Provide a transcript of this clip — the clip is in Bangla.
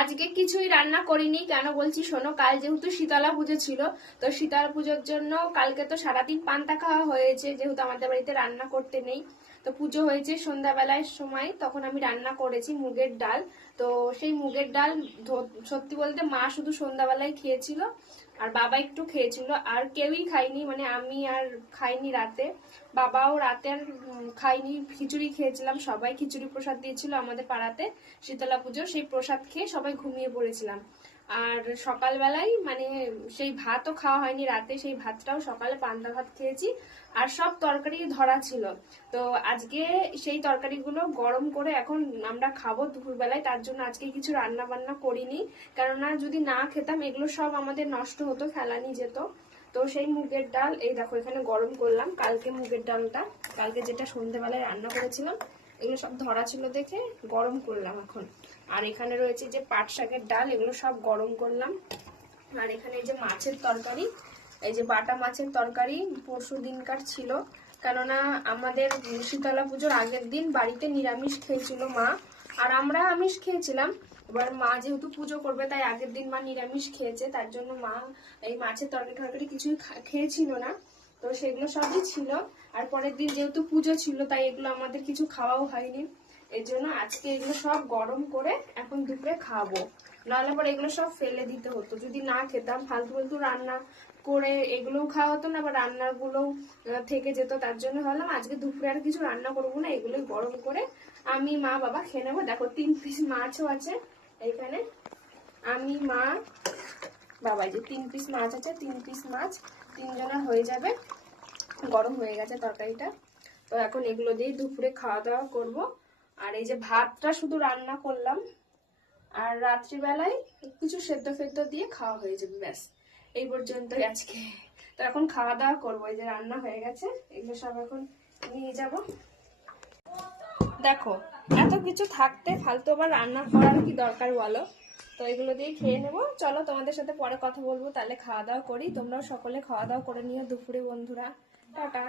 আজকে কিছুই রান্না করিনি, কেন বলছি শোনো। কাল যেহেতু শীতলা পুজো ছিল, তো শীতলা পুজোর জন্য কালকে তো সারাদিন পান্তা খাওয়া হয়েছে, যেহেতু আমাদের বাড়িতে রান্না করতে নেই। তো পুজো হয়েছে সন্ধ্যাবেলার সময়, তখন আমি রান্না করেছি মুগের ডাল। তো সেই মুগের ডাল সত্যি বলতে মা শুধু সন্ধ্যাবেলায় খেয়েছিল, আর বাবা একটু খেয়েছিল, আর কেউই খাইনি, মানে আমি আর খাইনি রাতে। বাবাও রাতে আর খাইনি, খিচুড়ি খেয়েছিলাম। সবাই খিচুড়ি প্রসাদ দিয়েছিল আমাদের পাড়াতে শীতলা পুজো, সেই প্রসাদ খেয়ে সবাই ঘুমিয়ে পড়েছিলাম। আর সকালবেলায় মানে সেই ভাতও খাওয়া হয়নি রাতে, সেই ভাতটাও সকালে পান্তা ভাত খেয়েছি। আর সব তরকারি ধরা ছিল, তো আজকে সেই তরকারিগুলো গরম করে এখন আমরা খাবো দুপুরবেলায়। তার জন্য আজকে কিছু রান্না বান্না করিনি, কেননা যদি না খেতাম এগুলো সব আমাদের নষ্ট হতো, ফেলানি যেত। তো সেই মুগের ডাল এই দেখো এখানে গরম করলাম। কালকে মুগের ডালটা, কালকে যেটা সন্ধ্যেবেলায় রান্না করেছিলাম, এগুলো সব ধরা ছিল দেখে গরম করলাম এখন। আর এখানে রয়েছে যে পাট শাকের ডাল, এগুলো সব গরম করলাম। আর এখানে এই যে মাছের তরকারি, এই যে বাটা মাছের তরকারি পরশু দিনকার ছিল, কেননা আমাদের শীতলা পুজোর আগের দিন বাড়িতে নিরামিষ খেয়েছিল মা, আর আমরা আমিষ খেয়েছিলাম। এবার মা যেহেতু পুজো করবে, তাই আগের দিন মা নিরামিষ খেয়েছে, তার জন্য মা এই মাছের তরকারি টরকারি কিছুই খেয়েছিল না। তো সেগুলো সবই ছিল। আর পরের দিন যেহেতু পুজো ছিল, তাই এগুলো আমাদের কিছু খাওয়াও হয়নি। এর জন্য আজকে এগুলো সব গরম করে এখন দুপুরে খাবো, নাহলে পরে এগুলো সব ফেলে দিতে হতো যদি না খেতাম। ফালতু ফালতু রান্না করে এগুলোও খাওয়া হতো না, বা রান্নার গুলোও থেকে যেত। তার জন্য ভাবলাম আজকে দুপুরে আর কিছু রান্না করবো না, এগুলোই গরম করে আমি মা বাবা খেয়ে নেবো। দেখো 3 পিস মাছও আছে এইখানে, আমি মা বাবা, যে 3 পিস মাছ আছে, 3 পিস মাছ 3 জনের হয়ে যাবে। গরম হয়ে গেছে তরকারিটা, তো এখন এগুলো দিয়ে দুপুরে খাওয়া দাওয়া করব। আর এই যে ভাতটা শুধু রান্না করলাম, আর রাত্রিবেলায় কিছু সেদ্ধ ফেদ্ধ দিয়ে খাওয়া হয়ে যাবে, ব্যাস এই পর্যন্তই আজকে। তো এখন খাওয়া দাওয়া করবো, এই যে রান্না হয়ে গেছে, এগুলো সব এখন নিয়ে যাব। দেখো এত কিছু থাকতে ফালতু আবার রান্না করার কি দরকার বলো। তো এগুলো দিয়ে খেয়ে নেবো। চলো তোমাদের সাথে পরে কথা বলবো, তাহলে খাওয়া দাওয়া করি। তোমরাও সকলে খাওয়া দাওয়া করে নিও দুপুরে বন্ধুরা। টাটা।